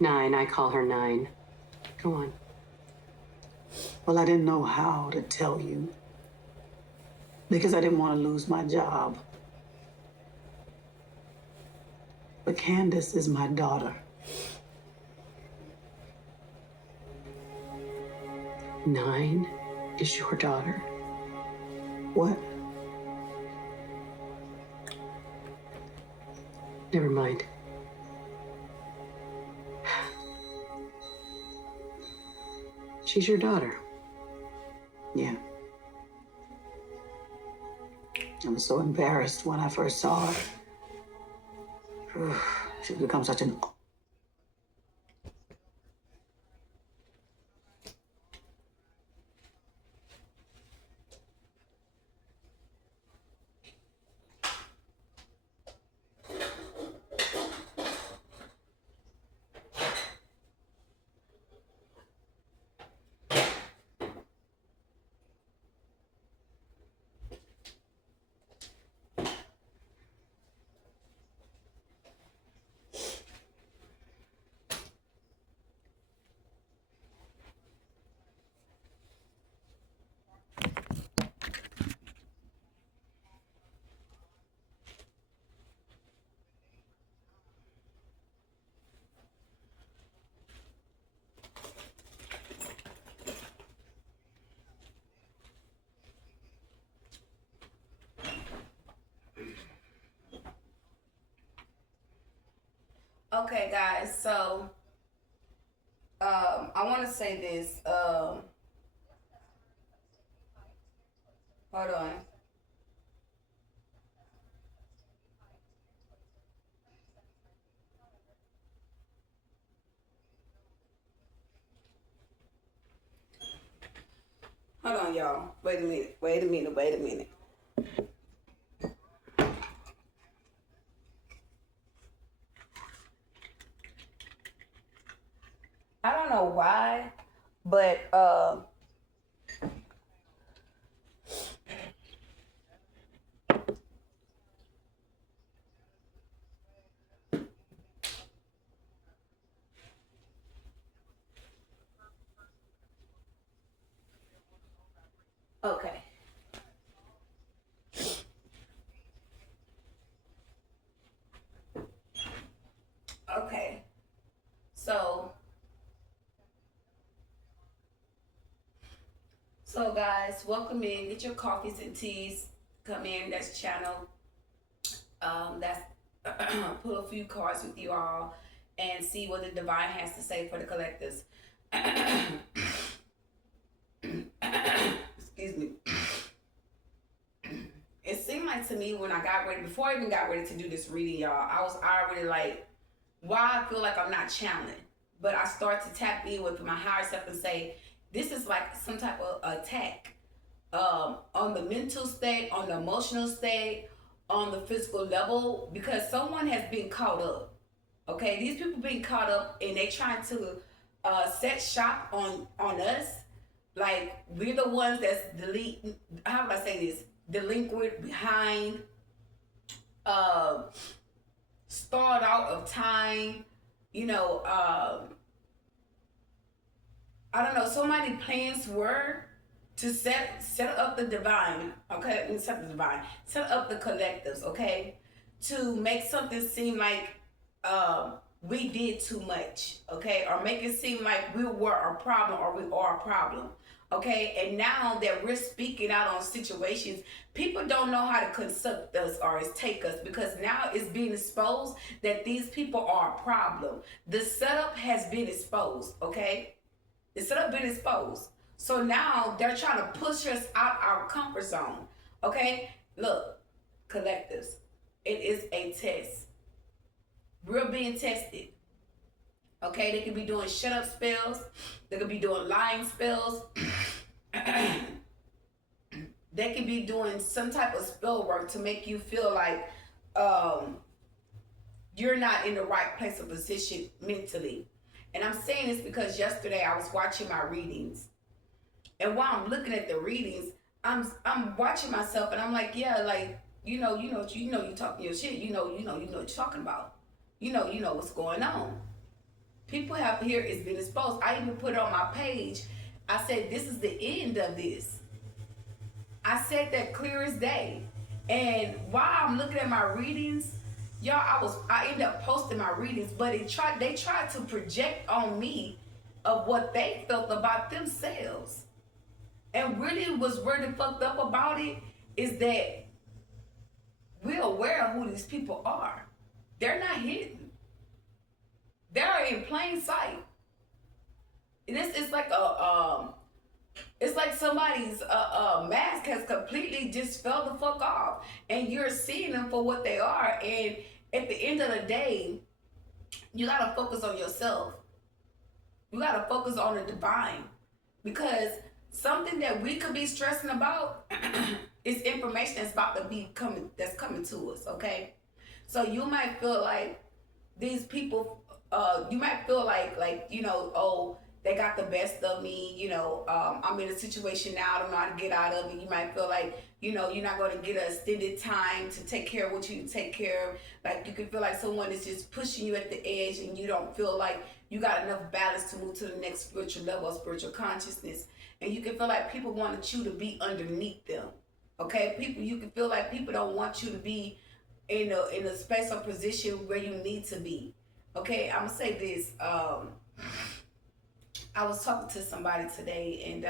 9. I call her 9. Go on. Well, I didn't know how to tell you because I didn't want to lose my job. But Candace is my daughter. 9 is your daughter. What? Never mind. She's your daughter. Yeah. I was so embarrassed when I first saw her. She's become such an... Okay, guys, so I want to say this. Hold on. Hold on, y'all. Wait a minute. Wait a minute. Wait a minute. I don't know why, but okay. Okay. So guys, welcome in. Get your coffees and teas. Come in. That's channel. That's pull a few cards with you all and see what the divine has to say for the collectors. Excuse me. It seemed like to me when I got ready, before I even got ready to do this reading, y'all, I was already like, why I feel like I'm not channeling. But I start to tap in with my higher self and say, this is like some type of attack on the mental state, on the emotional state, on the physical level, because someone has been caught up. Okay, these people being caught up and they trying to set shop on us. Like we're the ones that's delete. How would I say this? Delinquent, behind, uh, stalled out of time. You know, I don't know. So many plans were to set up the divine. Okay, set the divine. Set up the collectives. Okay, to make something seem like we did too much. Okay, or make it seem like we were a problem or we are a problem. Okay, and now that we're speaking out on situations, people don't know how to consult us or take us because now it's being exposed that these people are a problem. The setup has been exposed. Okay, the setup been exposed. So now they're trying to push us out our comfort zone. Okay, look, collectives, it is a test. We're being tested. Okay, they could be doing shut up spells. They could be doing lying spells. They could be doing some type of spell work to make you feel like you're not in the right place or position mentally. And I'm saying this because yesterday I was watching my readings. And while I'm looking at the readings, I'm watching myself and I'm like, yeah, like, you talking your shit, you know what you're talking about. You know what's going on. People have here it's been exposed. I even put it on my page. I said this is the end of this. I said that clear as day. And while I'm looking at my readings, y'all, I ended up posting my readings, but they tried to project on me of what they felt about themselves. And really what's really fucked up about it is that we're aware of who these people are. They're not hidden. They're in plain sight. And it's like it's like somebody's mask has completely just fell the fuck off, and you're seeing them for what they are. And at the end of the day, you gotta focus on yourself. You gotta focus on the divine, because something that we could be stressing about is information that's about to be coming to us. Okay, so you might feel like these people, you might feel like you know, oh, they got the best of me, you know, I'm in a situation now, I don't know how to get out of it. You might feel like, you know, you're not going to get an extended time to take care of what you need to take care of. Like, you can feel like someone is just pushing you at the edge, and you don't feel like you got enough balance to move to the next spiritual level of spiritual consciousness. And you can feel like people wanted you to be underneath them. Okay, you can feel like people don't want you to be in a space or position where you need to be. Okay, I'm gonna say this. I was talking to somebody today, and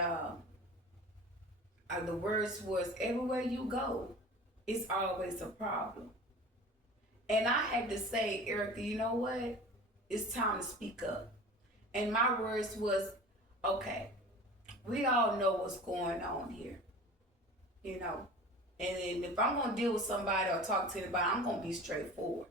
the words was, everywhere you go, it's always a problem. And I had to say, Erica, you know what? It's time to speak up. And my words was, okay, we all know what's going on here, you know. And if I'm going to deal with somebody or talk to anybody, I'm going to be straightforward.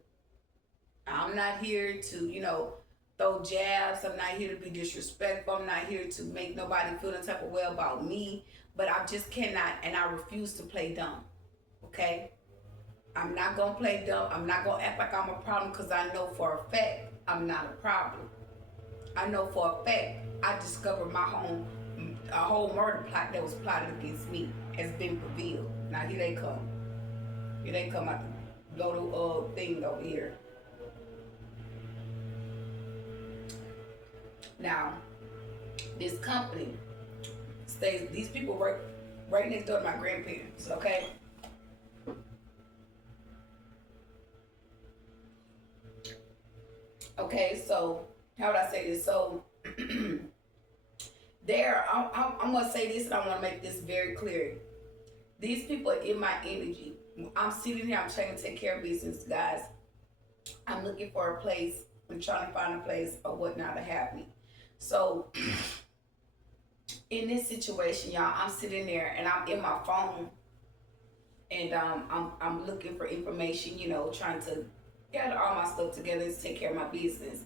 I'm not here to, you know, throw jabs. I'm not here to be disrespectful. I'm not here to make nobody feel the type of way about me. But I just cannot, and I refuse to play dumb. Okay? I'm not going to play dumb. I'm not going to act like I'm a problem, because I know for a fact I'm not a problem. I know for a fact I discovered a whole murder plot that was plotted against me has been revealed. Now here they come. Here they come out the little thing over here. Now, this company these people work right next door to my grandparents, okay? Okay, so how would I say this? So I'm gonna say this, and I want to make this very clear. These people are in my energy. I'm sitting here, I'm trying to take care of business, guys. I'm looking for a place. I'm trying to find a place or whatnot to have me. So in this situation, y'all, I'm sitting there and I'm in my phone, and I'm looking for information, you know, trying to gather all my stuff together to take care of my business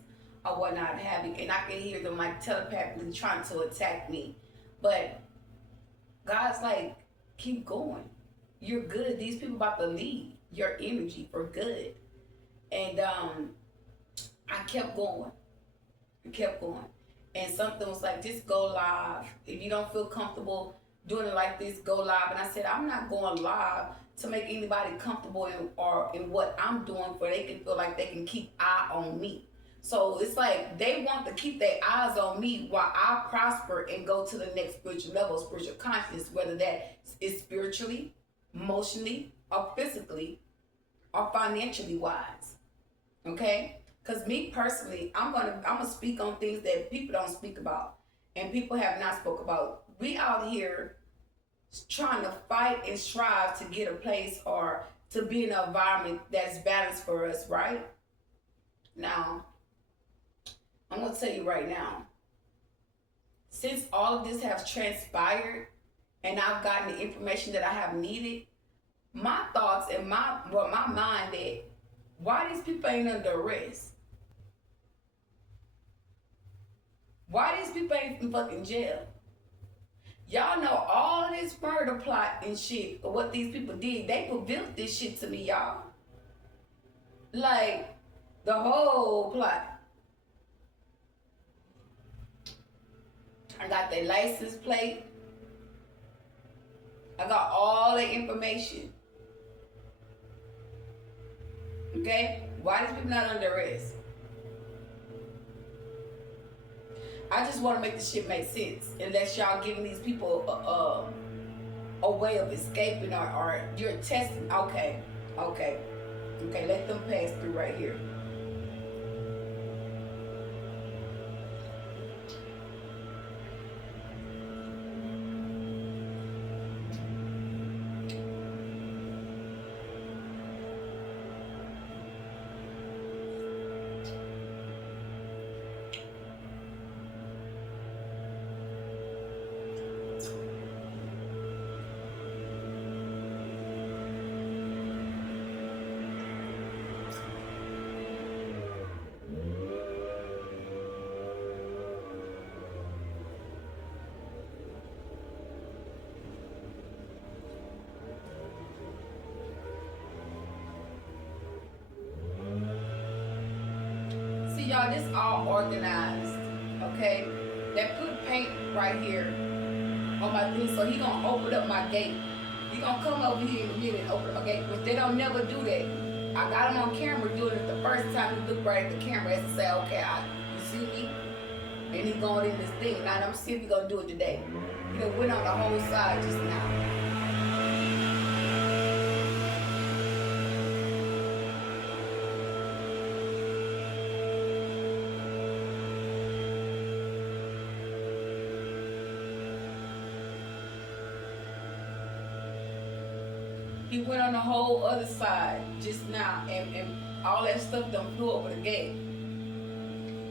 or whatnot having, and I can hear them like telepathically trying to attack me. But God's like, keep going. You're good. These people about to leave your energy for good. And I kept going. And something was like, just go live. If you don't feel comfortable doing it like this, go live. And I said, I'm not going live to make anybody comfortable in what I'm doing, for they can feel like they can keep eye on me. So it's like they want to keep their eyes on me while I prosper and go to the next spiritual level, spiritual consciousness, whether that is spiritually, emotionally, or physically, or financially wise. Okay? Because me personally, I'm gonna speak on things that people don't speak about and people have not spoke about. We out here trying to fight and strive to get a place or to be in an environment that's balanced for us, right? Now, I'm gonna tell you right now, since all of this has transpired and I've gotten the information that I have needed, my thoughts and my mind that why these people ain't under arrest? Why these people ain't in fucking jail? Y'all know all of this murder plot and shit, or what these people did. They revealed this shit to me, y'all. Like, the whole plot. I got their license plate. I got all the information. Okay? Why these people not under arrest? I just want to make the shit make sense. Unless y'all giving these people a way of escaping or you're testing. Okay, let them pass through right here. See y'all, this all organized, okay? That put paint right here on my thing, so he gonna open up my gate. He gonna come over here in a minute and open up my gate, but they don't never do that. I got him on camera doing it the first time. He looked right at the camera and say, okay, you see me? And he going in this thing. Now I'm see if he gonna do it today. He done went on the whole side just now. He went on the whole other side just now, and all that stuff done flew over the gate.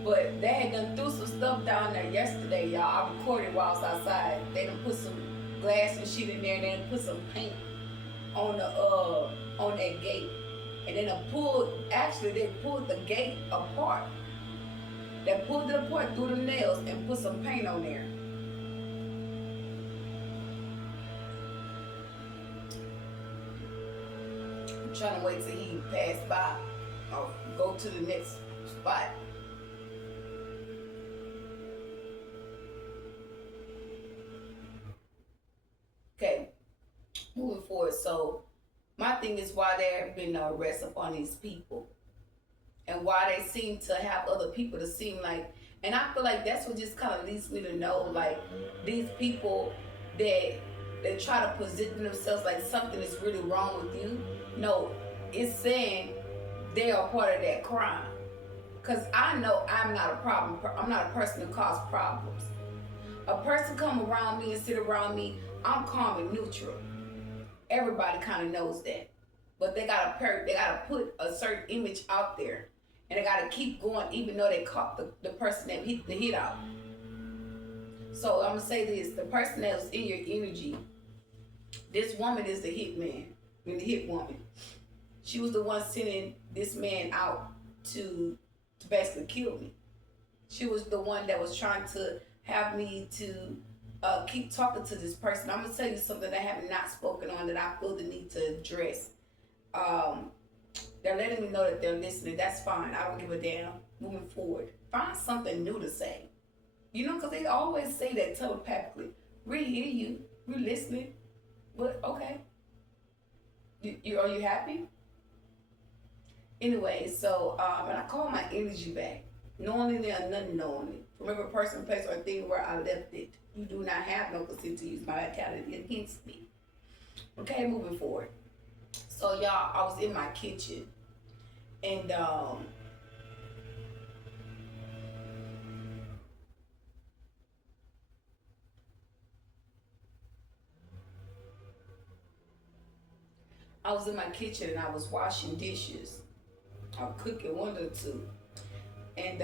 But they had done threw some stuff down there yesterday, y'all. I recorded while I was outside. They done put some glass and shit in there, and they done put some paint on the on that gate. And then they pulled the gate apart. They pulled it apart through the nails and put some paint on there. I'm trying to wait till he pass by or go to the next spot. Okay, moving forward. So my thing is why there have been no arrests upon these people, and why they seem to have other people to seem like, and I feel like that's what just kind of leads me to know, like, these people that they try to position themselves like something is really wrong with you. No, it's saying they are part of that crime. Cause I know I'm not a problem. I'm not a person that causes problems. A person come around me and sit around me, I'm calm and neutral. Everybody kind of knows that, but they gotta put a certain image out there, and they gotta keep going even though they caught the person that hit the hit out. So I'm gonna say this: the person that was in your energy, this woman is the hit man, the hit woman. She was the one sending this man out to basically kill me. She was the one that was trying to have me to keep talking to this person. I'm gonna tell you something that I have not spoken on that I feel the need to address. They're letting me know that they're listening. That's fine. I don't give a damn. Moving forward, find something new to say. You know, because they always say that telepathically. We hear you. We're listening. But okay. Are you happy? Anyway, so and I call my energy back, knowingly or unknowingly, from every person, place, or thing where I left it. You do not have no consent to use my vitality against me. Okay, moving forward. So y'all, I was in my kitchen, and I was in my kitchen and I was washing dishes. or cooking, one of the two. And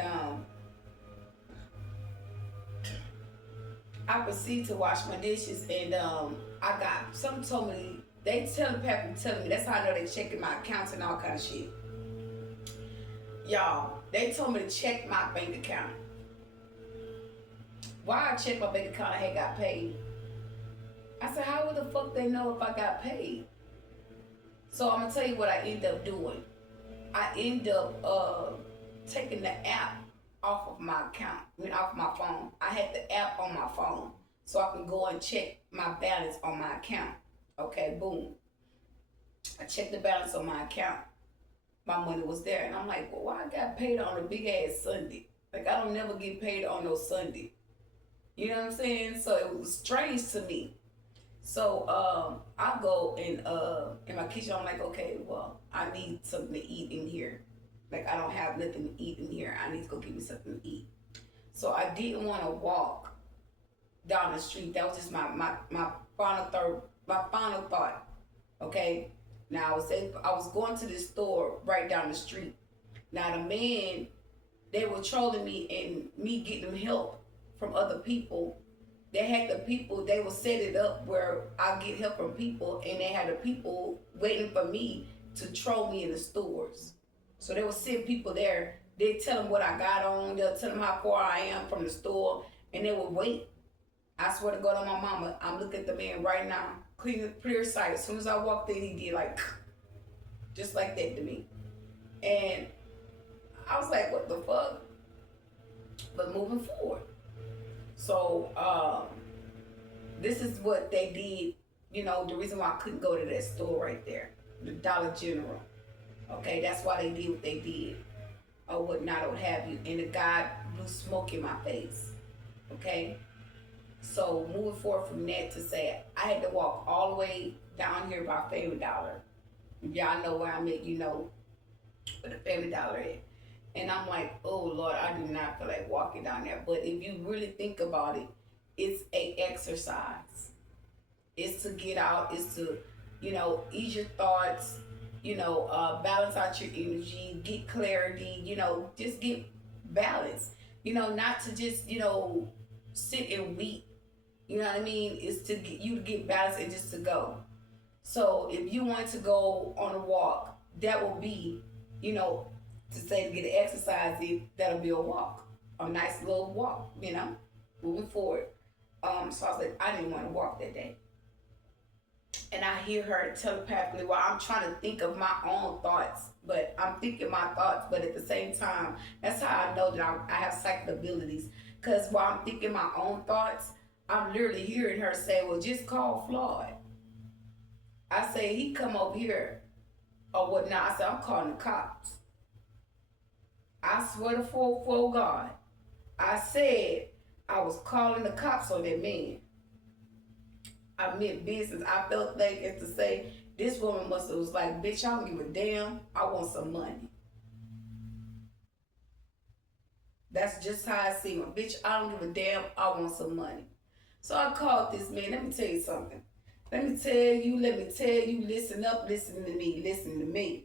I proceeded to wash my dishes, and I got, some told me, they telepathically telling me, that's how I know they checking my accounts and all kind of shit. Y'all, they told me to check my bank account. Why I checked my bank account, I had got paid. I said, how would the fuck they know if I got paid? So I'm gonna tell you what I ended up doing. I ended up taking the app off of my account, off my phone. I had the app on my phone so I can go and check my balance on my account. Okay, boom. I checked the balance on my account. My money was there, and I'm like, well, why I got paid on a big ass Sunday? Like I don't never get paid on no Sunday. You know what I'm saying? So it was strange to me. So I go in my kitchen. I'm like, okay, well, I need something to eat in here. Like I don't have nothing to eat in here. I need to go get me something to eat. So I didn't want to walk down the street. That was just my final thought. Okay. Now I was going to this store right down the street. Now the men, they were trolling me and me getting them help from other people. They had the people, they would set it up where I get help from people, and they had the people waiting for me to troll me in the stores. So they would send people there. They tell them what I got on. They'll tell them how far I am from the store, and they would wait. I swear to God on my mama, I'm looking at the man right now, clear sight. As soon as I walked in, he did like, just like that to me. And I was like, what the fuck? But moving forward. So this is what they did. You know, the reason why I couldn't go to that store right there, the Dollar General. Okay, that's why they did what they did, or whatnot, or what have you. And the guy blew smoke in my face. Okay, so moving forward from that to say I had to walk all the way down here by Family Dollar. If y'all know where I'm at, you know where the Family Dollar is. And I'm like, oh Lord, I do not feel like walking down there. But if you really think about it, it's a exercise. It's to get out. It's to, you know, ease your thoughts. You know, balance out your energy, get clarity. You know, just get balance. You know, not to just, you know, sit and weep. You know what I mean? It's to get you to get balance and just to go. So if you want to go on a walk, that will be, you know, to say to get an exercise in, that'll be a walk, a nice little walk, you know, moving forward. So I was like, I didn't want to walk that day. And I hear her telepathically while I'm trying to think of my own thoughts, but I'm thinking my thoughts, but at the same time, that's how I know that I have psychic abilities. Because while I'm thinking my own thoughts, I'm literally hearing her say, well, just call Floyd. I say, he come over here or whatnot. I said, I'm calling the cops. I swear to for God, I said I was calling the cops on that man. I meant business. I felt like as to say, this woman must have was like, bitch, I don't give a damn. I want some money. That's just how I see him. Bitch, I don't give a damn. I want some money. So I called this man. Let me tell you something. Let me tell you, listen up, listen to me.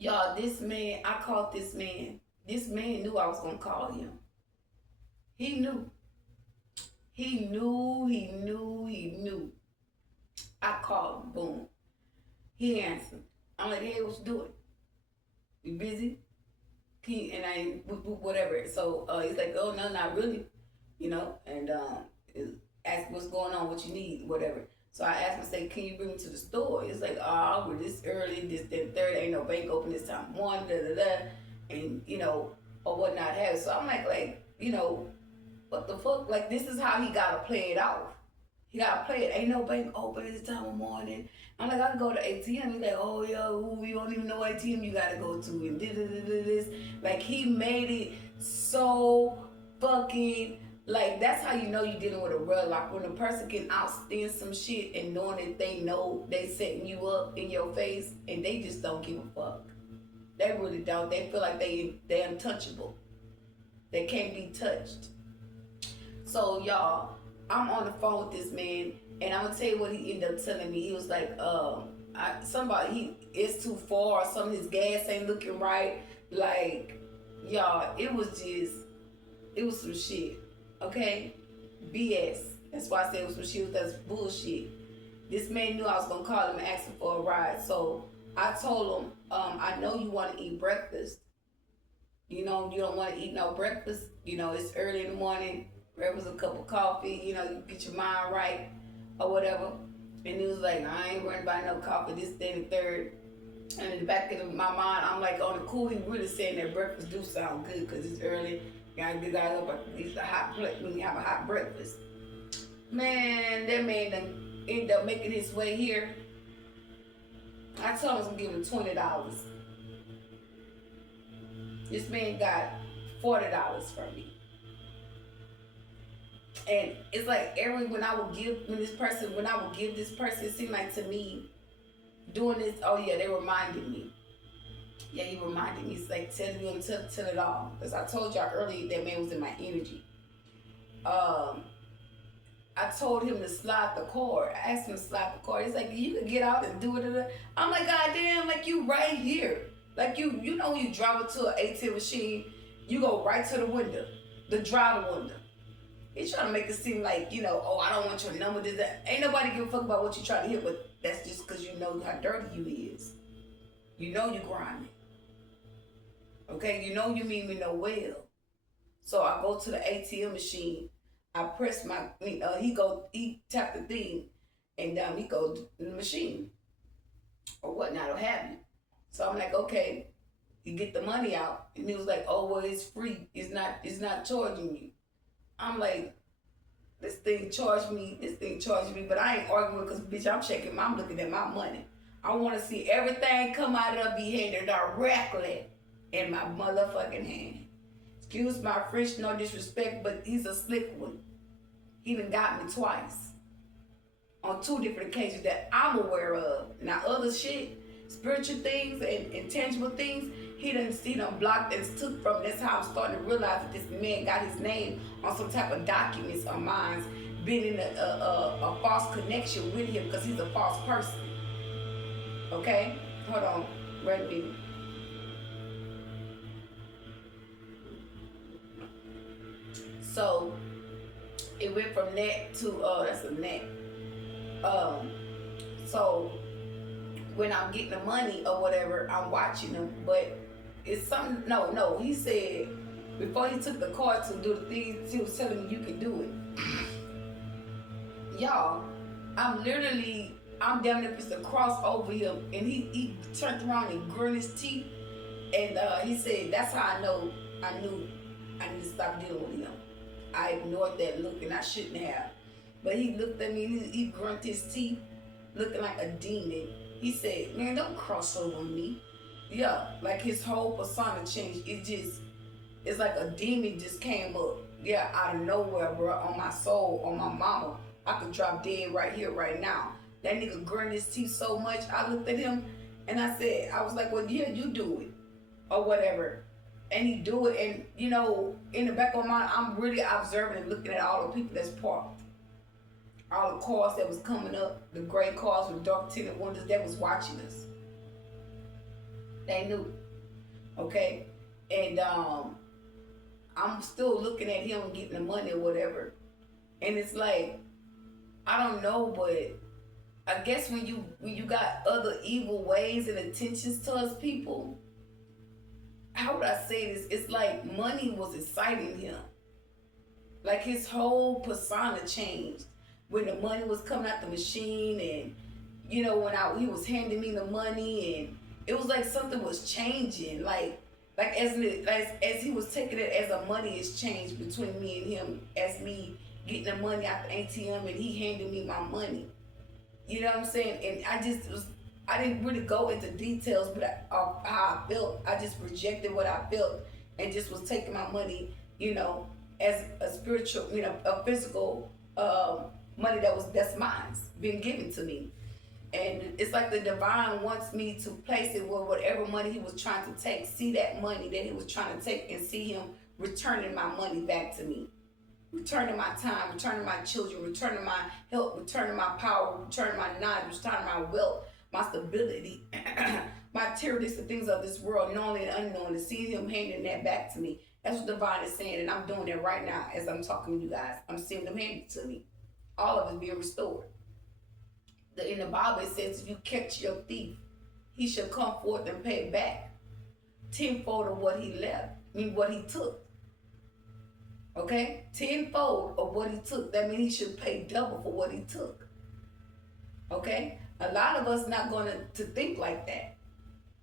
Y'all, this man, I called this man. This man knew I was going to call him. He knew. I called him, boom. He answered. I'm like, hey, what you doing? You busy? And I, whatever. So he's like, oh, no, not really. You know, and asked what's going on, what you need, whatever. So I asked him, I said, can you bring me to the store? He's like, oh, we're this early, this, that, third, ain't no bank open this time, and, you know, or whatnot have. So I'm like, you know, what the fuck? Like, this is how he got to play it out. He got to play it. Ain't no bank open at this time of morning. I'm like, I can go to ATM. He's like, oh, yo, you don't even know what ATM you got to go to. And this. Like, he made it so fucking... Like, that's how you know you're dealing with a real life. When a person can outstand some shit and knowing that they know they setting you up in your face and they just don't give a fuck. They really don't. They feel like they untouchable. They can't be touched. So, y'all, I'm on the phone with this man, and I'm going to tell you what he ended up telling me. He was like, it's too far, or something, his gas ain't looking right. Like, y'all, it was some shit. Okay? BS. That's why I said it was some shit. That's bullshit. This man knew I was going to call him and ask him for a ride. So I told him, I know you want to eat breakfast. You know, you don't want to eat no breakfast. You know, it's early in the morning. Grab us a cup of coffee. You know, you get your mind right or whatever. And he was like, I ain't worried about no coffee, this, that, and the third. And in the back of my mind, I'm like, on the cool, he really saying that breakfast do sound good because it's early. You gotta go, it's a hot plate when you have a hot breakfast. Man, that man done ended up making his way here. I told him I was gonna give him $20. This man got $40 from me. And it's like when I would give this person, it seemed like to me doing this, oh yeah, they reminded me. Yeah, he reminded me. It's like telling me to tell it all. Because I told y'all earlier that man was in my energy. I told him to slide the cord. I asked him to slide the cord. He's like, you could get out and do it. I'm like, God damn, like you right here. Like you know when you drive up to an ATM machine, you go right to the window, the driver window. He's trying to make it seem like, you know, oh, I don't want your number. Ain't nobody give a fuck about what you trying to hit, but that's just because you know how dirty you is. You know you grinding. Okay, you know you mean me no well. So I go to the ATM machine. I press he tap the thing, and he go to the machine, or whatnot, or have you. So I'm like, okay, you get the money out, and he was like, oh well, it's free. It's not charging you. I'm like, this thing charged me, but I ain't arguing because bitch, I'm looking at my money. I want to see everything come out of the behavior directly in my motherfucking hand. Excuse my French, no disrespect, but he's a slick one. He done got me twice on 2 different occasions that I'm aware of. Now other shit, spiritual things and intangible things, he done blocked and took from. That's how I'm starting to realize that this man got his name on some type of documents of mine, being in a false connection with him because he's a false person. Okay? Hold on. Wait a minute. So it went from that to that's a net. So when I'm getting the money or whatever, I'm watching him, but it's something. No. He said before he took the card to do the things, he was telling me you can do it. Y'all, I'm damn near to cross over him, and he turned around and grinned his teeth, and he said that's how I knew I need to stop dealing with him. I ignored that look, and I shouldn't have. But he looked at me, he grunted his teeth, looking like a demon. He said, man, don't cross over me. Yeah, like his whole persona changed. It's like a demon just came up. Yeah, out of nowhere, bro, on my soul, on my mama. I could drop dead right here, right now. That nigga grinned his teeth so much, I looked at him, and I was like, well, yeah, you do it, or whatever. And he do it, and you know, in the back of my mind, I'm really observing and looking at all the people that's parked. All the cars that was coming up, the gray cars with dark tinted windows that was watching us. They knew. Okay? And I'm still looking at him getting the money or whatever. And it's like, I don't know, but I guess when you got other evil ways and intentions towards people, how would I say this? It's like money was exciting him. Like his whole persona changed when the money was coming out the machine, and you know when he was handing me the money, and it was like something was changing. Like as he was taking it as a money exchange between me and him, as me getting the money out the ATM and he handing me my money. You know what I'm saying? And I didn't really go into details, but how I felt. I just rejected what I felt and just was taking my money, you know, as a spiritual, you know, a physical money that's mine, being given to me. And it's like the divine wants me to place it where whatever money he was trying to take, see that money that he was trying to take and see him returning my money back to me. Returning my time, returning my children, returning my health, returning my power, returning my knowledge, returning my wealth, my stability, my materialistic the things of this world, knowingly and unknowingly, seeing him handing that back to me. That's what divine is saying, and I'm doing that right now as I'm talking to you guys. I'm seeing them hand it to me. All of it being restored. In the Bible it says, if you catch your thief, he shall come forth and pay back tenfold of what he left, what he took. Okay? Tenfold of what he took. That means he should pay double for what he took. Okay? A lot of us not going to think like that.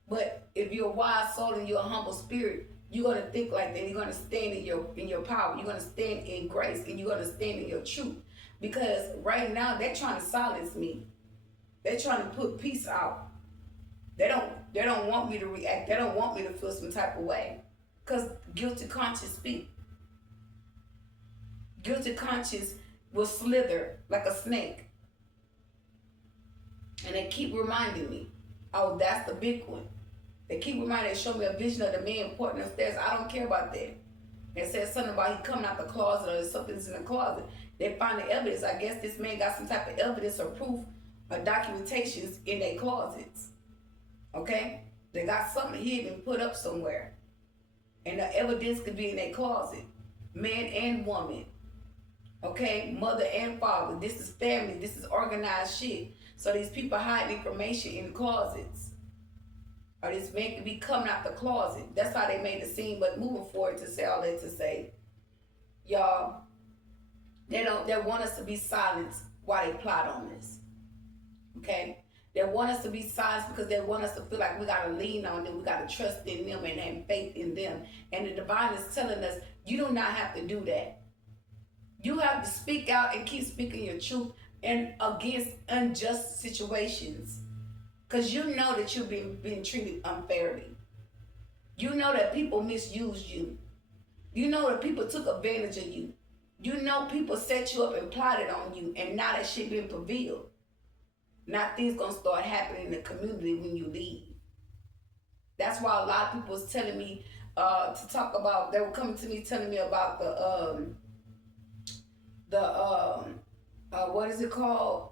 But if you're a wise soul and you're a humble spirit, you're going to think like that. You're going to stand in your power. You're going to stand in grace, and you're going to stand in your truth. Because right now they're trying to silence me. They're trying to put peace out. They don't want me to react. They don't want me to feel some type of way. Because guilty conscience speak. Guilty conscience will slither like a snake. And they keep reminding me, oh, that's the big one. They keep reminding me, show me a vision of the man porting upstairs. I don't care about that. It says something about he coming out the closet or something's in the closet. They find the evidence. I guess this man got some type of evidence or proof or documentations in their closets. Okay? They got something hidden and put up somewhere. And the evidence could be in their closet. Man and woman. Okay? Mother and father. This is family. This is organized shit. So these people hide information in closets. Or this man could be coming out the closet. That's how they made the scene. But moving forward to say all that to say, y'all, they want us to be silenced while they plot on this. Okay? They want us to be silenced because they want us to feel like we gotta lean on them, we gotta trust in them and have faith in them. And the divine is telling us, you do not have to do that. You have to speak out and keep speaking your truth and against unjust situations. Because you know that you're being treated unfairly. You know that people misused you. You know that people took advantage of you. You know people set you up and plotted on you, and now that shit been revealed. Now things gonna start happening in the community when you leave. That's why a lot of people was telling me to talk about. They were coming to me telling me about what is it called?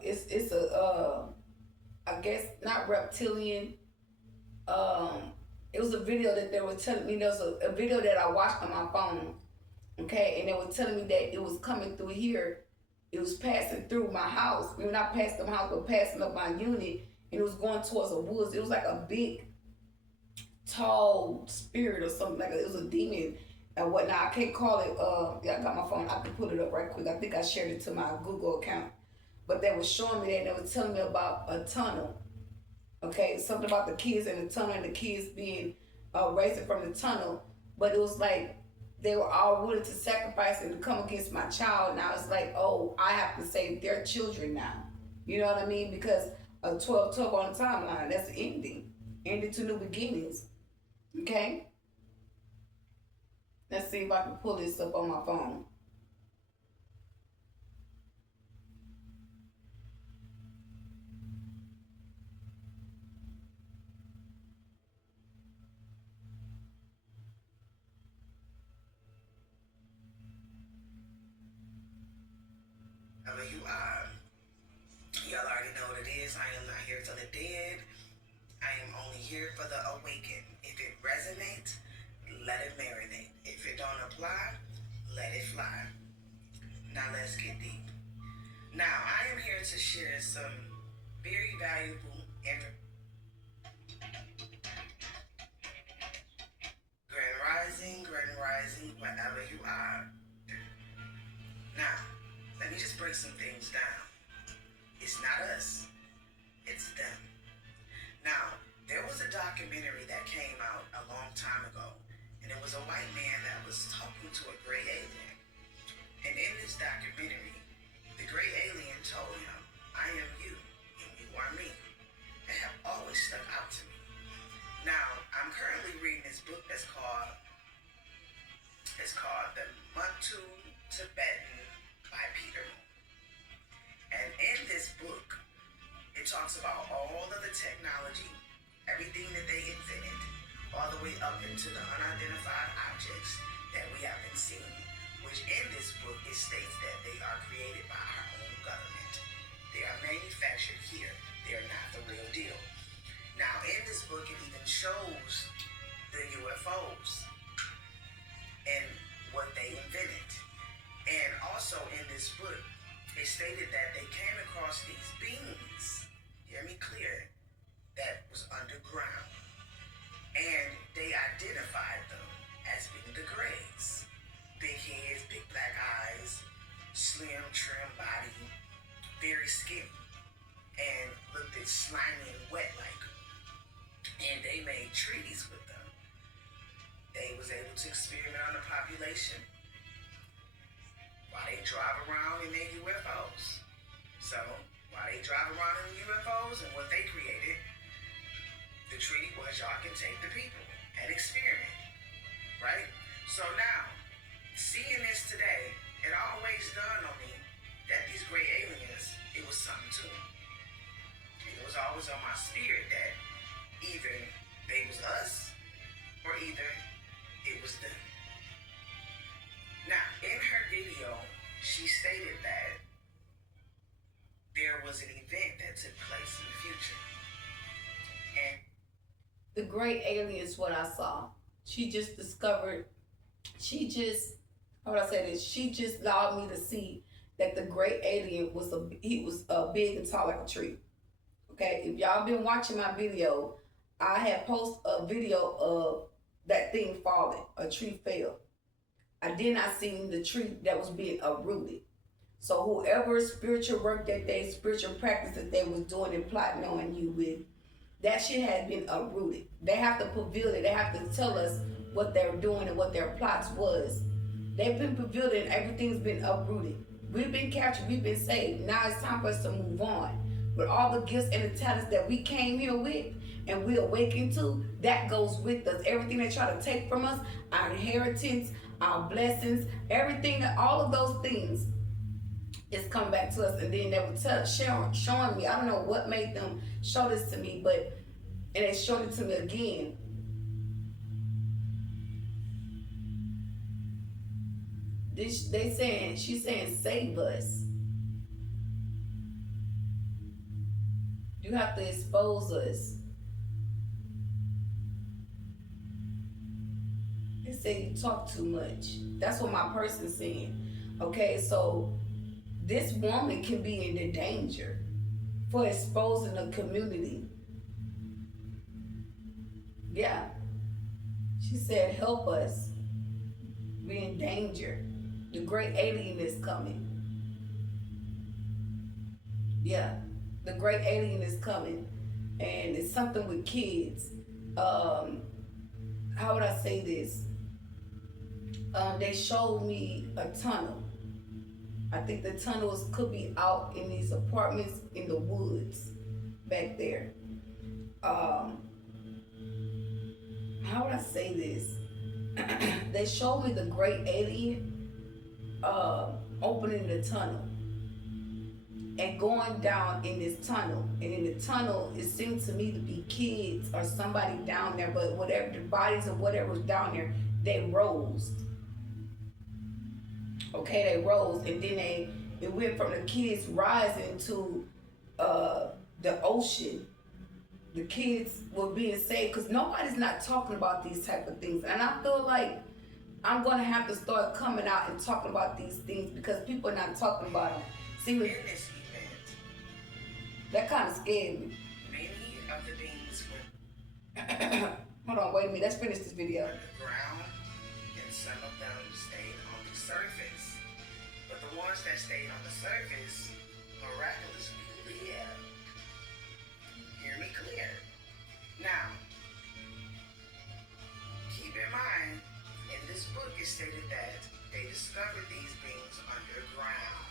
It's a I guess not reptilian. It was a video that they were telling me. There was a video that I watched on my phone. Okay, and they were telling me that it was coming through here. It was passing through my house. I mean, not passing through my house, but passing up my unit. And it was going towards the woods. It was like a big, tall spirit or something like that. It was a demon and whatnot. I can't call it. Yeah, I got my phone. I can put it up right quick. I think I shared it to my Google account. But they were showing me that, and they were telling me about a tunnel. Okay, something about the kids in the tunnel and the kids being raised from the tunnel. But it was like, they were all willing to sacrifice and to come against my child. Now it's like, oh, I have to save their children now. You know what I mean? Because a 12-12 on the timeline, that's the ending. Ending to new beginnings. Okay? Let's see if I can pull this up on my phone. Y'all already know what it is. I am not here for the dead. I am only here for the awakened. If it resonates, let it marinate. If it don't apply, let it fly. Now let's get deep. Now I am here to share some very valuable information. Grand Rising, wherever you are. Now, let me just break some things down. It's not us, it's them. Now, there was a documentary that came out a long time ago, and it was a white man that was talking to a gray alien. And in this documentary, the gray alien told him, I am you, and you are me. They have always stuck out to me. Now, I'm currently reading this book that's called The Muntu Tibetan by Peter Moon. And in this book, it talks about all of the technology, everything that they invented, all the way up into the unidentified objects that we haven't seen, which in this book it states that they are created by our own government. They are manufactured here. They are not the real deal. Now, in this book, it even shows the UFOs and what they invented. And also in this book, it stated that they came across these beings, hear me clear, that was underground. And they identified them as being the Greys. Big heads, big black eyes, slim, trim body, very skinny, and looked at slimy and wet like. And they made treaties with them. They was able to experiment on the population while they drive around in their UFOs. So, while they drive around in the UFOs and what they created, was y'all can take the people and experiment, right? So now, seeing this today, it always dawned on me that these gray aliens, it was something to them. It was always on my spirit that either they was us or either it was them. Now, in her video, she stated that there was an event that took place in the future. And The great alien is what I saw. She just discovered, how would I say this? She just allowed me to see that the great alien was big and tall like a tree. Okay, if y'all been watching my video, I had posted a video of that thing falling, a tree fell. I did not see the tree that was being uprooted. So whoever spiritual work that they, spiritual practice that they was doing and plotting on you with, that shit had been uprooted. They have to reveal it. They have to tell us what they're doing and what their plots was. They've been revealed and everything's been uprooted. We've been captured. We've been saved. Now it's time for us to move on. With all the gifts and the talents that we came here with and we awakened to, that goes with us. Everything they try to take from us, our inheritance, our blessings, everything, all of those things is coming back to us. And then they were showing me, I don't know what made them show this to me, and they showed it to me again. She's saying, save us. You have to expose us. They say you talk too much. That's what my person's saying. Okay, so this woman can be in the danger for exposing the community. Yeah. She said, help us. We're in danger. The great alien is coming. Yeah. The great alien is coming. And it's something with kids. How would I say this? They showed me a tunnel. I think the tunnels could be out in these apartments in the woods back there. How would I say this? They showed me the great alien opening the tunnel and going down in this tunnel. And in the tunnel, it seemed to me to be kids or somebody down there, but whatever the bodies of whatever was down there, they rose. Okay, they rose, and then it went from the kids rising to the ocean. The kids were being saved because nobody's not talking about these type of things. And I feel like I'm going to have to start coming out and talking about these things because people are not talking about them. See, in this event, that kind of scared me. many of the beings went Hold on, wait a minute. Let's finish this video. underground, and some of them stayed on the surface. But the ones that stayed on the surface miraculously lived. Hear me clear. Now, keep in mind, in this book it stated that they discovered these beings underground,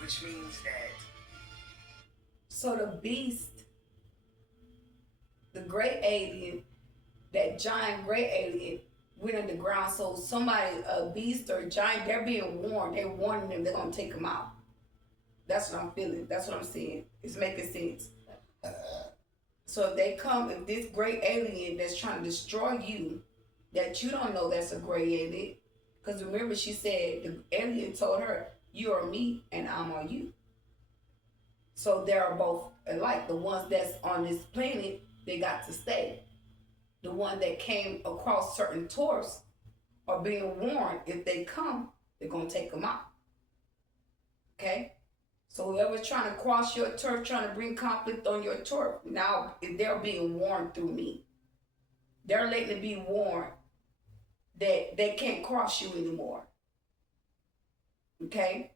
which means that So the beast, the great alien, that giant great alien went underground. So somebody, a beast or a giant, they're being warned. They're warning them they're going to take them out. That's what I'm feeling. That's what I'm seeing. It's making sense. So if they come, if this great alien that's trying to destroy you, that you don't know that's a great alien, because remember she said the alien told her, you are me and I'm on you. So they are both alike. The ones that's on this planet, they got to stay. The one that came across certain tours are being warned if they come, they're going to take them out. Okay? So whoever's trying to cross your turf, trying to bring conflict on your turf, now they're being warned through me. They're letting it be warned that they can't cross you anymore. Okay?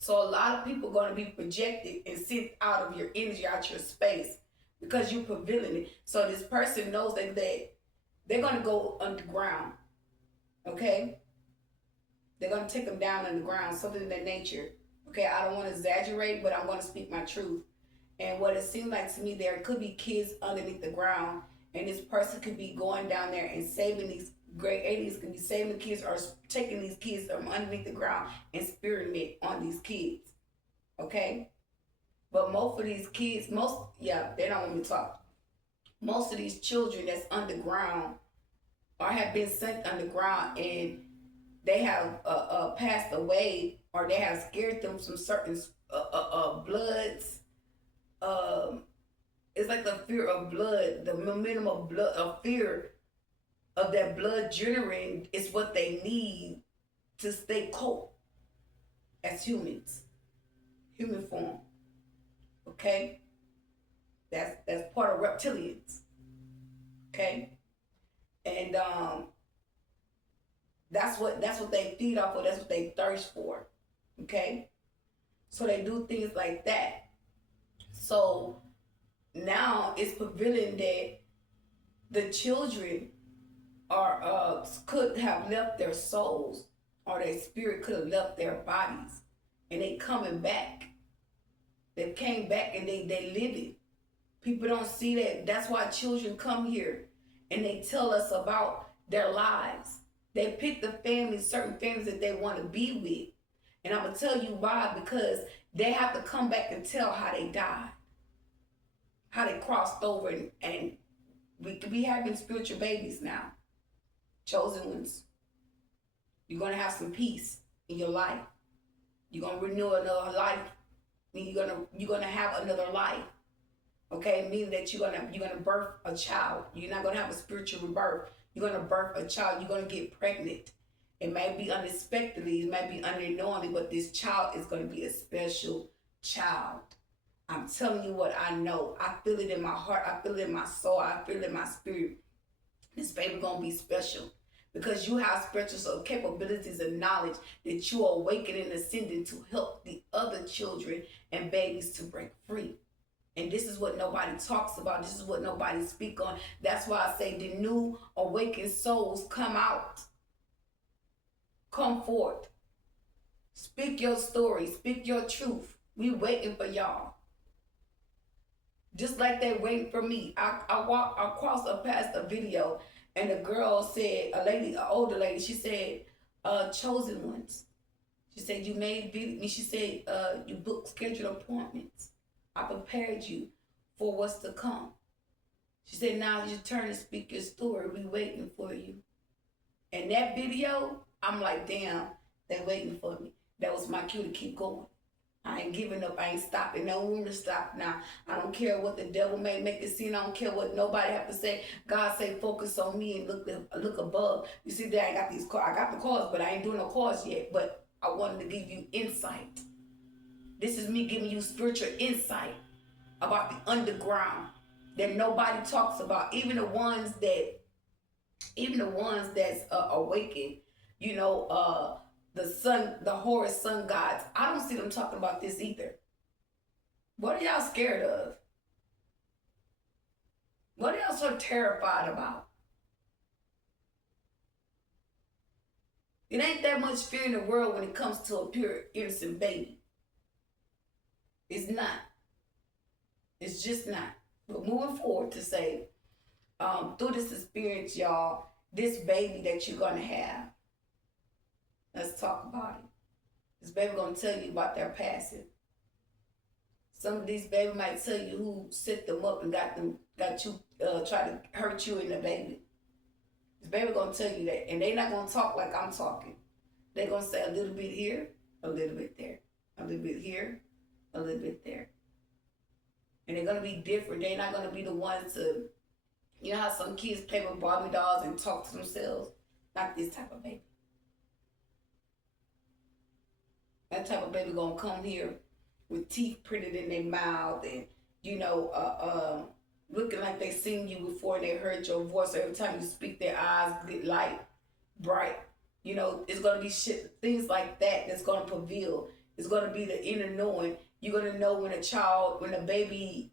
So a lot of people are going to be projected and sent out of your energy, out your space, because you're prevailing it. So this person knows that they're going to go underground. Okay? They're going to take them down underground, something in that nature. Okay, I don't want to exaggerate, but I'm going to speak my truth. And what it seemed like to me, there could be kids underneath the ground, and this person could be going down there and saving these great aliens, could be saving the kids or taking these kids from underneath the ground and experimenting on these kids. Okay? But most of these kids, they don't want me to talk. Most of these children that's underground or have been sent underground and they have passed away, or they have scared them from certain bloods. It's like the fear of blood, the momentum of blood, of fear of that blood generating is what they need to stay cold as humans, human form. Okay, that's part of reptilians. Okay, and that's what they feed off of. That's what they thirst for. Okay, so they do things like that. So now it's prevailing that the children are could have left their souls, or their spirit could have left their bodies, and they coming back. They came back and they living. People don't see that. That's why children come here and they tell us about their lives. They pick the families, certain families that they want to be with. And I'm going to tell you why, because they have to come back and tell how they died, how they crossed over, and we could be having spiritual babies now, chosen ones. You're going to have some peace in your life. You're going to renew another life. You're gonna have another life. Okay, meaning that you're gonna birth a child. You're not gonna have a spiritual rebirth. You're gonna birth a child. You're gonna get pregnant. It may be unexpectedly, it might be unknowingly, but this child is gonna be a special child. I'm telling you what I know. I feel it in my heart. I feel it in my soul. I feel it in my spirit. This baby gonna be special. Because you have spiritual capabilities and knowledge that you are awakening and ascending to help the other children and babies to break free. And this is what nobody talks about. This is what nobody speaks on. That's why I say the new awakened souls come out. Come forth. Speak your story. Speak your truth. We waiting for y'all. Just like they waiting for me. I walked across past a video. And the girl said, an older lady, she said, chosen ones. She said, you made video. She said, you booked scheduled appointments. I prepared you for what's to come. She said, now it's your turn to speak your story. We waiting for you. And that video, I'm like, damn, they're waiting for me. That was my cue to keep going. I ain't giving up. I ain't stopping. No room to stop now. I don't care what the devil may make it seem. I don't care what nobody have to say. God say, focus on me and look above. You see, that I got these cars. I got the cars, but I ain't doing no cars yet. But I wanted to give you insight. This is me giving you spiritual insight about the underground that nobody talks about. Even the ones that's awakened. You know, the Horus sun gods, I don't see them talking about this either. What are y'all scared of? What are y'all so terrified about? It ain't that much fear in the world when it comes to a pure, innocent baby. It's not. It's just not. But moving forward to say, through this experience, y'all, this baby that you're going to have, let's talk about it. This baby gonna tell you about their passing. Some of these baby might tell you who set them up and got you try to hurt you and the baby. This baby gonna tell you that, and they not gonna talk like I'm talking. They gonna say a little bit here, a little bit there, a little bit here, a little bit there, and they're gonna be different. They're not gonna be the ones to, you know how some kids play with Barbie dolls and talk to themselves. Not this type of baby. That type of baby gonna come here with teeth printed in their mouth and, you know, looking like they seen you before and they heard your voice. Every time you speak, their eyes get light, bright. You know, it's gonna be things like that that's gonna prevail. It's gonna be the inner knowing. You're gonna know when a baby,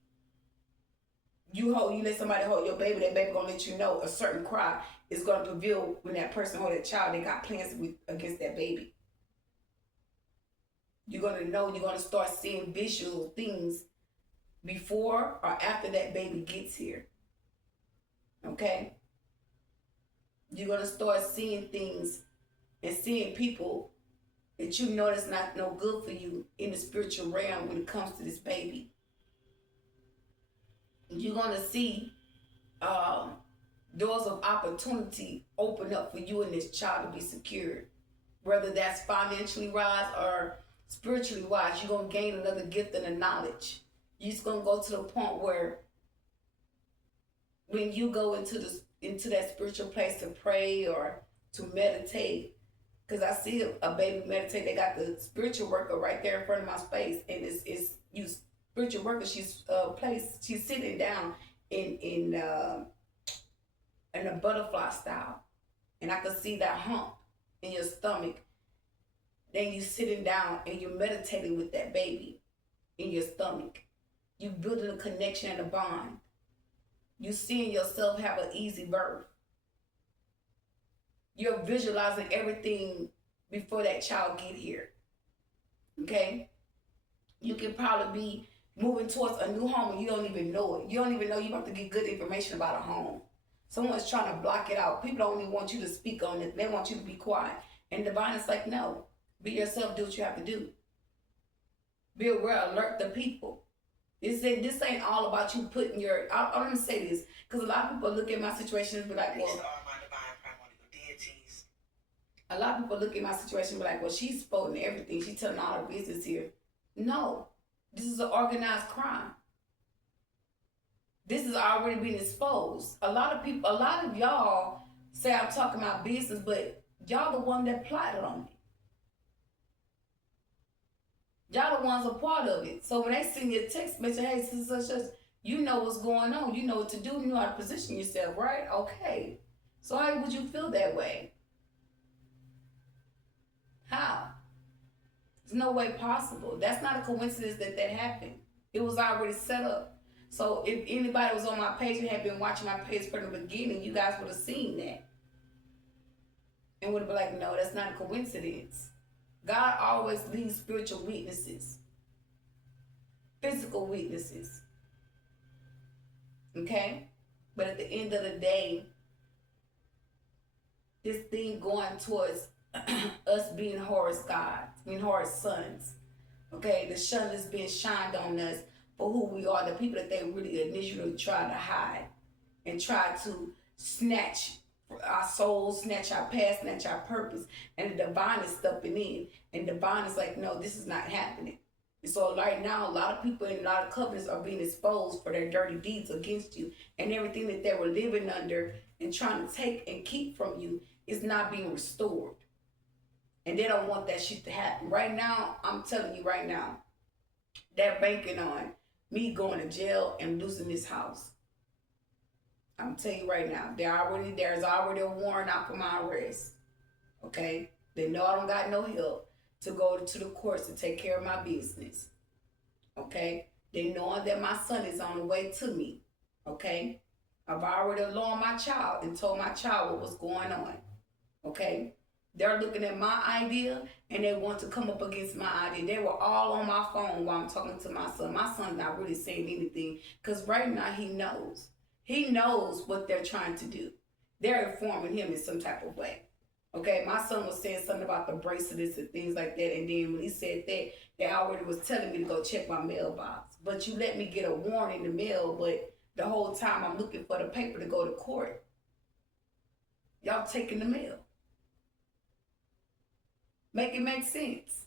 you let somebody hold your baby, that baby gonna let you know a certain cry is gonna prevail when that person hold that child. They got plans against that baby. You're going to know, you're going to start seeing visual things before or after that baby gets here. Okay? You're going to start seeing things and seeing people that you know that's not no good for you in the spiritual realm when it comes to this baby. You're going to see doors of opportunity open up for you and this child to be secured. Whether that's financially wise or spiritually wise, you're going to gain another gift and a knowledge. You're just going to go to the point where when you go into that spiritual place to pray or to meditate, because I see a baby meditate, they got the spiritual worker right there in front of my space, and it's you spiritual worker. She's sitting down in a butterfly style, and I can see that hump in your stomach. Then you sitting down and you're meditating with that baby in your stomach. You building a connection and a bond. You seeing yourself have an easy birth. You're visualizing everything before that child get here. Okay? You can probably be moving towards a new home and you don't even know it. You don't even know you're about to get good information about a home. Someone's trying to block it out. People don't even want you to speak on it. They want you to be quiet. And divine is like, no. Be yourself. Do what you have to do. Be aware. Alert the people. This ain't all about you putting your... I'm going to say this, because a lot of people look at my situation and be like, well... These are my divine primordial deities. A lot of people look at my situation and be like, well, she's spoiling everything. She's telling all her business here. No. This is an organized crime. This is already being exposed. A lot of y'all say I'm talking about business, but y'all the one that plotted on me. Y'all the ones a part of it. So when they send you a text message, hey, such, you know what's going on. You know what to do. You know how to position yourself, right? Okay. So how would you feel that way? How? There's no way possible. That's not a coincidence that happened. It was already set up. So if anybody was on my page and had been watching my page from the beginning, you guys would have seen that. And would have been like, no, that's not a coincidence. God always leaves spiritual weaknesses, physical weaknesses. Okay? But at the end of the day, this thing going towards us being Horus gods, being Horus sons. Okay? The sun is being shined on us for who we are, the people that they really initially try to hide and try to snatch our souls, snatch our past, snatch our purpose, and the divine is stepping in, and the divine is like, no, this is not happening. And so right now, a lot of people in a lot of covenants are being exposed for their dirty deeds against you, and everything that they were living under and trying to take and keep from you is not being restored. And they don't want that shit to happen. Right now, I'm telling you right now, they're banking on me going to jail and losing this house. I'm telling you right now, there's already a warrant out for my arrest. Okay? They know I don't got no help to go to the courts to take care of my business. Okay? They know that my son is on the way to me. Okay? I've already alarmed my child and told my child what was going on. Okay? They're looking at my idea and they want to come up against my idea. They were all on my phone while I'm talking to my son. My son's not really saying anything because right now he knows. He knows what they're trying to do. They're informing him in some type of way. Okay, my son was saying something about the bracelets and things like that. And then when he said that, they already was telling me to go check my mailbox. But you let me get a warrant in the mail, but the whole time I'm looking for the paper to go to court. Y'all taking the mail. Make it make sense.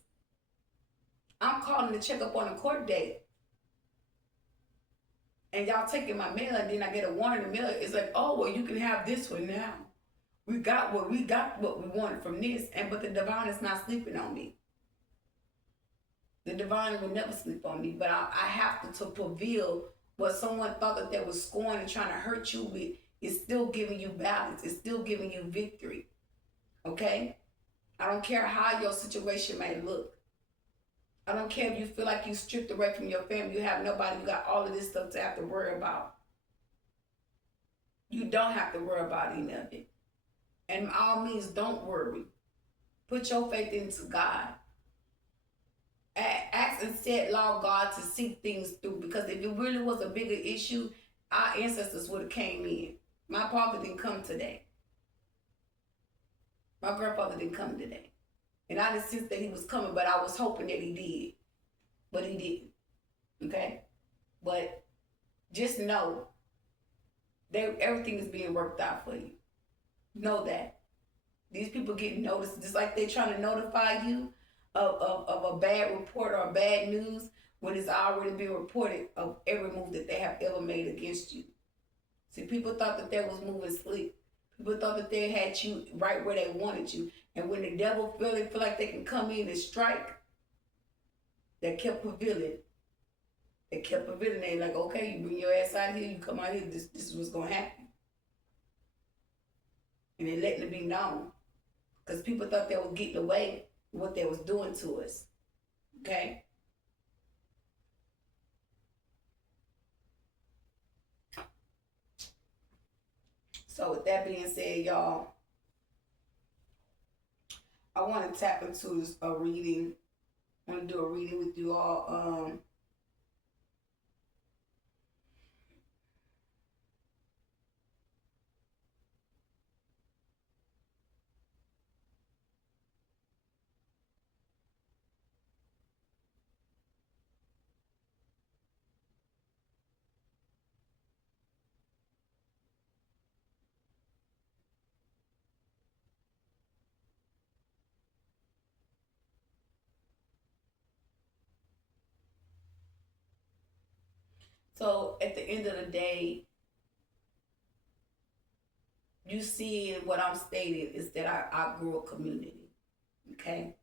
I'm calling to check up on a court date. And y'all taking my mail, and then I get a warrant in the mail. It's like, oh, well, you can have this one now. We got what we wanted from this, but the divine is not sleeping on me. The divine will never sleep on me, but I have to prevail what someone thought that they was scorning and trying to hurt you with. Is still giving you balance. It's still giving you victory. Okay? I don't care how your situation may look. I don't care if you feel like you stripped away from your family, you have nobody, you got all of this stuff to have to worry about. You don't have to worry about any of it. And by all means, don't worry. Put your faith into God. ask and said, Lord God, to see things through. Because if it really was a bigger issue, our ancestors would have came in. My father didn't come today. My grandfather didn't come today. And I didn't sense that he was coming, but I was hoping that he did. But he didn't. Okay? But just know that everything is being worked out for you. Know that. These people getting noticed, just like they're trying to notify you of a bad report or bad news when it's already been reported of every move that they have ever made against you. See, people thought that they was moving slick. People thought that they had you right where they wanted you. And when the devil feel like they can come in and strike, they kept prevailing. They kept prevailing. They like, okay, you bring your ass out here, you come out here, this is what's going to happen. And they letting it be known. Because people thought they were getting away with what they was doing to us. Okay? So with that being said, y'all, I want to tap into a reading. I want to do a reading with you all. So at the end of the day, you see what I'm stating is that I outgrew a community. Okay?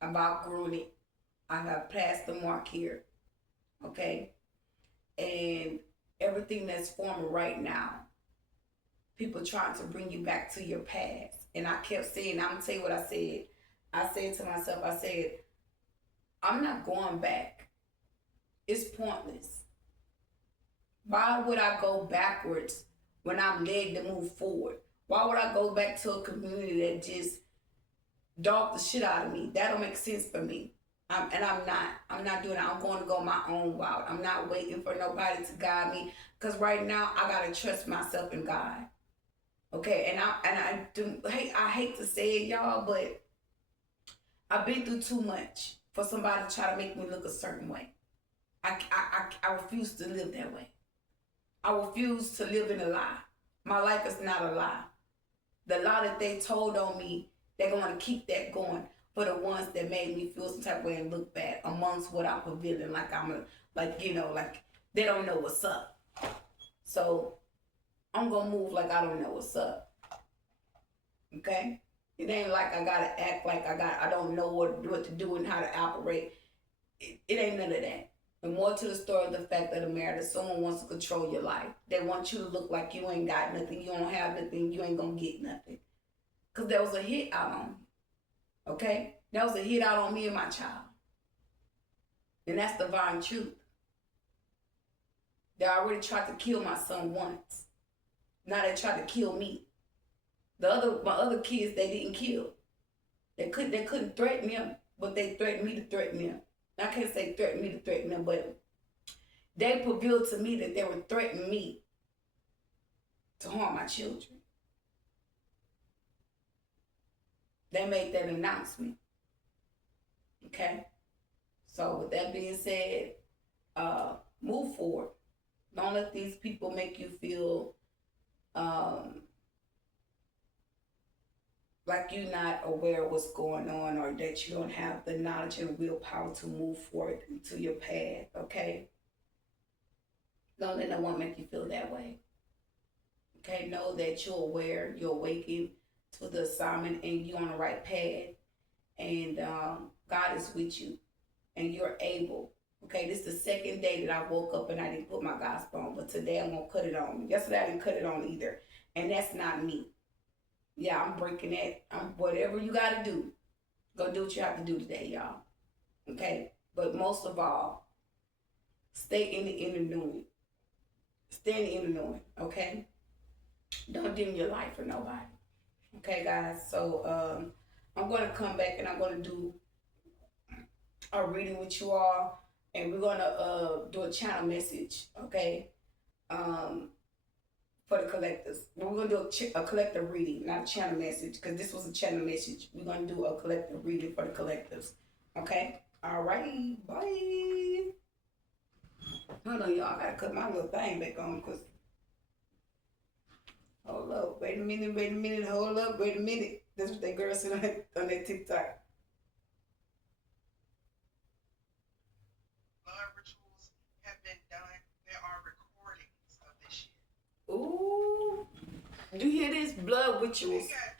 I've outgrown it. I have passed the mark here. Okay? And everything that's forming right now, people trying to bring you back to your past. And I kept saying, I'm going to tell you what I said. I said to myself, I said, I'm not going back. It's pointless. Why would I go backwards when I'm led to move forward? Why would I go back to a community that just dogged the shit out of me? That don't make sense for me. I'm not doing it. I'm going to go my own route. I'm not waiting for nobody to guide me. Because right now, I got to trust myself in God. Okay, I hate to say it, y'all, but I've been through too much for somebody to try to make me look a certain way. I refuse to live that way. I refuse to live in a lie. My life is not a lie. The lie that they told on me, they're going to keep that going for the ones that made me feel some type of way and look bad amongst what I'm revealing. Like they don't know what's up. So I'm going to move like I don't know what's up. Okay? It ain't like I got to act like I don't know what to do and how to operate. It ain't none of that. And more to the story of the fact of the matter that someone wants to control your life. They want you to look like you ain't got nothing, you don't have nothing, you ain't gonna get nothing. Because there was a hit out on me. Okay? There was a hit out on me and my child. And that's the divine truth. They already tried to kill my son once. Now they tried to kill me. My other kids, they didn't kill. They couldn't threaten them, but they threatened me to threaten them. I can't say threaten me to threaten them, but they revealed to me that they were threatening me to harm my children. They made that announcement. Okay? So with that being said, move forward. Don't let these people make you feel like you're not aware of what's going on or that you don't have the knowledge and willpower to move forward into your path, okay? Don't let no one make you feel that way. Okay, know that you're aware, you're awakened to the assignment and you're on the right path. And God is with you and you're able. Okay, this is the second day that I woke up and I didn't put my gospel on, but today I'm going to cut it on. Yesterday I didn't cut it on either. And that's not me. Yeah, I'm breaking that. Whatever you got to do, go do what you have to do today, y'all. Okay? But most of all, stay in the inner knowing. Stay in the inner knowing, okay? Don't dim your light for nobody. Okay, guys? So, I'm going to come back and I'm going to do a reading with you all, and we're gonna do a channel message, okay? For the collectors, we're gonna do a collective reading, not a channel message, because this was a channel message. We're gonna do a collective reading for the collectives, okay? All right, bye. Hold on, y'all. I gotta cut my little thing back on, cause hold up, wait a minute, hold up, wait a minute. That's what that girl said on that TikTok. Blood rituals have been done. There are recordings of this shit. Ooh, do you hear this? Blood We rituals. got